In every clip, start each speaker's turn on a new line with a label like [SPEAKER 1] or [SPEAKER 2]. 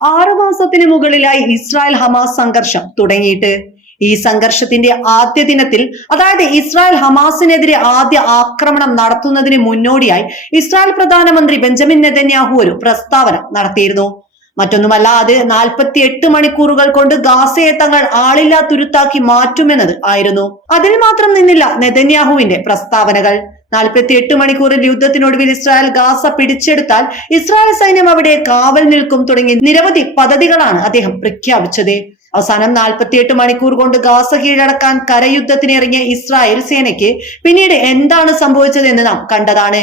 [SPEAKER 1] ആറു മാസത്തിന് മുകളിലായി ഇസ്രായേൽ ഹമാസ് സംഘർഷം തുടങ്ങിയിട്ട്. ഈ സംഘർഷത്തിന്റെ ആദ്യ ദിനത്തിൽ അതായത് ഇസ്രായേൽ ഹമാസിനെതിരെ ആദ്യ ആക്രമണം നടത്തുന്നതിന് മുന്നോടിയായി ഇസ്രായേൽ പ്രധാനമന്ത്രി ബെഞ്ചമിൻ നെതന്യാഹു ഒരു പ്രസ്താവന നടത്തിയിരുന്നു. മറ്റൊന്നുമല്ല അത് നാൽപ്പത്തി എട്ട് മണിക്കൂറുകൾ കൊണ്ട് ഗാസയെ തങ്ങൾ ആളില്ലാ തുരുത്താക്കി മാറ്റുമെന്നത് ആയിരുന്നു. അതിൽ മാത്രം നിന്നില്ല നെതന്യാഹുവിന്റെ പ്രസ്താവനകൾ. നാൽപ്പത്തി എട്ട് മണിക്കൂറിൽ യുദ്ധത്തിനൊടുവിൽ ഇസ്രായേൽ ഗാസ പിടിച്ചെടുത്താൽ ഇസ്രായേൽ സൈന്യം അവിടെ കാവൽ നിൽക്കും തുടങ്ങി നിരവധി പദ്ധതികളാണ് അദ്ദേഹം പ്രഖ്യാപിച്ചത്. അവസാനം നാൽപ്പത്തിയെട്ട് മണിക്കൂർ കൊണ്ട് ഗാസ കീഴടക്കാൻ കരയുദ്ധത്തിനിറങ്ങിയ ഇസ്രായേൽ സേനയ്ക്ക് പിന്നീട് എന്താണ് സംഭവിച്ചതെന്ന് നാം കണ്ടതാണ്.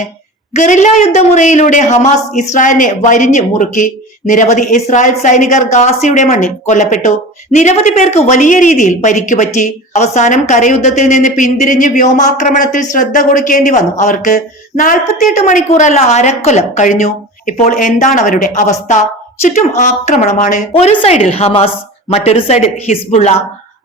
[SPEAKER 1] ഗറില്ല യുദ്ധമുറയിലൂടെ ഹമാസ് ഇസ്രായേലിനെ വരിഞ്ഞു മുറുക്കി. നിരവധി ഇസ്രായേൽ സൈനികർ ഗാസിയുടെ മണ്ണിൽ കൊല്ലപ്പെട്ടു. നിരവധി പേർക്ക് വലിയ രീതിയിൽ പരിക്കുപറ്റി അവസാനം കരയുദ്ധത്തിൽ നിന്ന് പിന്തിരിഞ്ഞ് വ്യോമാക്രമണത്തിൽ ശ്രദ്ധ കൊടുക്കേണ്ടി വന്നു. അവർക്ക് നാൽപ്പത്തിയെട്ട് മണിക്കൂറല്ല അരക്കൊലം കഴിഞ്ഞു. ഇപ്പോൾ എന്താണ് അവരുടെ അവസ്ഥ? ചുറ്റും ആക്രമണമാണ്. ഒരു സൈഡിൽ ഹമാസ് മറ്റൊരു സൈഡിൽ ഹിസ്ബുള്ള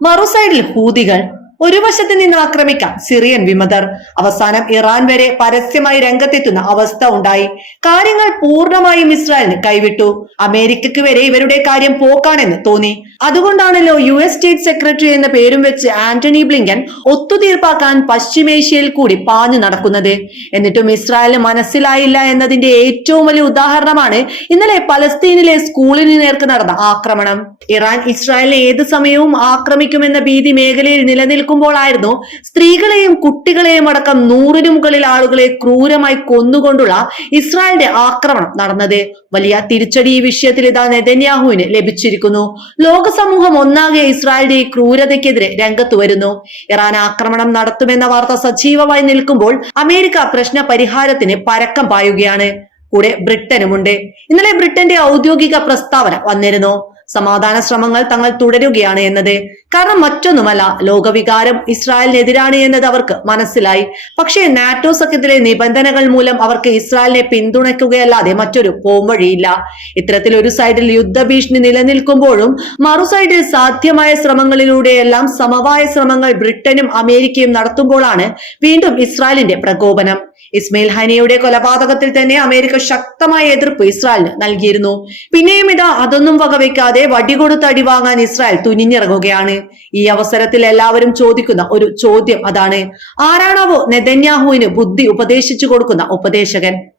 [SPEAKER 1] മറു സൈഡിൽ ഹൂതികൾ ഒരു വശത്ത് നിന്ന് ആക്രമിക്കാം സിറിയൻ വിമതർ. അവസാനം ഇറാൻ വരെ പരസ്യമായി രംഗത്തെത്തുന്ന അവസ്ഥ ഉണ്ടായി. കാര്യങ്ങൾ പൂർണമായും ഇസ്രായേലിന് കൈവിട്ടു. അമേരിക്കക്ക് വരെ ഇവരുടെ കാര്യം പോക്കാണെന്ന് തോന്നി. അതുകൊണ്ടാണല്ലോ യു എസ് സ്റ്റേറ്റ് സെക്രട്ടറി എന്ന പേരും വെച്ച് ആന്റണി ബ്ലിങ്കൻ ഒത്തുതീർപ്പാക്കാൻ പശ്ചിമേഷ്യയിൽ കൂടി പാഞ്ഞു നടക്കുന്നത്. എന്നിട്ടും ഇസ്രായേലിന് മനസ്സിലായില്ല എന്നതിന്റെ ഏറ്റവും വലിയ ഉദാഹരണമാണ് ഇന്നലെ പലസ്തീനിലെ സ്കൂളിന് നേർക്ക് നടന്ന ആക്രമണം. ഇറാൻ ഇസ്രായേലിനെ ഏത് സമയവും ആക്രമിക്കുമെന്ന ഭീതി മേഖലയിൽ നിലനിൽക്കുമ്പോഴായിരുന്നു സ്ത്രീകളെയും കുട്ടികളെയും അടക്കം നൂറിനു മുകളിൽ ആളുകളെ ക്രൂരമായി കൊന്നുകൊണ്ടുള്ള ഇസ്രായേലിന്റെ ആക്രമണം നടന്നത്. വലിയ തിരിച്ചടി ഈ വിഷയത്തിൽ ഇതാ നെതന്യാഹുവിന് ലഭിച്ചിരിക്കുന്നു. ലോക സമൂഹം ഒന്നാകെ ഇസ്രായേലിന്റെ ഈ ക്രൂരതയ്ക്കെതിരെ രംഗത്ത് വരുന്നു. ഇറാൻ ആക്രമണം നടത്തുമെന്ന വാർത്ത സജീവമായി നിൽക്കുമ്പോൾ അമേരിക്ക പ്രശ്ന പരിഹാരത്തിന് പരക്കം പായുകയാണ്. കൂടെ ബ്രിട്ടനുമുണ്ട്. ഇന്നലെ ബ്രിട്ടന്റെ ഔദ്യോഗിക പ്രസ്താവന വന്നിരുന്നു. സമാധാന ശ്രമങ്ങൾ തങ്ങൾ തുടരുകയാണ് എന്നത്. കാരണം മറ്റൊന്നുമല്ല ലോകവികാരം ഇസ്രായേലിനെതിരാണ് എന്നത് അവർക്ക് മനസ്സിലായി. പക്ഷേ നാറ്റോ സഖ്യത്തിലെ നിബന്ധനകൾ മൂലം അവർക്ക് ഇസ്രായേലിനെ പിന്തുണയ്ക്കുകയല്ലാതെ മറ്റൊരു പോംവഴിയില്ല ഇത്തരത്തിൽ ഒരു സൈഡിൽ യുദ്ധഭീഷണി നിലനിൽക്കുമ്പോഴും മറു സൈഡിൽ സാധ്യമായ ശ്രമങ്ങളിലൂടെയെല്ലാം സമവായ ശ്രമങ്ങൾ ബ്രിട്ടനും അമേരിക്കയും നടത്തുമ്പോഴാണ് വീണ്ടും ഇസ്രായേലിന്റെ പ്രകോപനം. ഇസ്മയിൽ ഹനിയുടെ കൊലപാതകത്തിൽ തന്നെ അമേരിക്ക ശക്തമായ എതിർപ്പ് ഇസ്രായേലിന് നൽകിയിരുന്നു. പിന്നെയും ഇതാ അതൊന്നും വകവെക്കാതെ വടികൊടുത്ത് അടി വാങ്ങാൻ ഇസ്രായേൽ തുനിഞ്ഞിറങ്ങുകയാണ്. ഈ അവസരത്തിൽ എല്ലാവരും ചോദിക്കുന്ന ഒരു ചോദ്യം അതാണ്. ആരാണാവോ നെതന്യാഹുവിന് ബുദ്ധി ഉപദേശിച്ചു കൊടുക്കുന്ന ഉപദേശകൻ?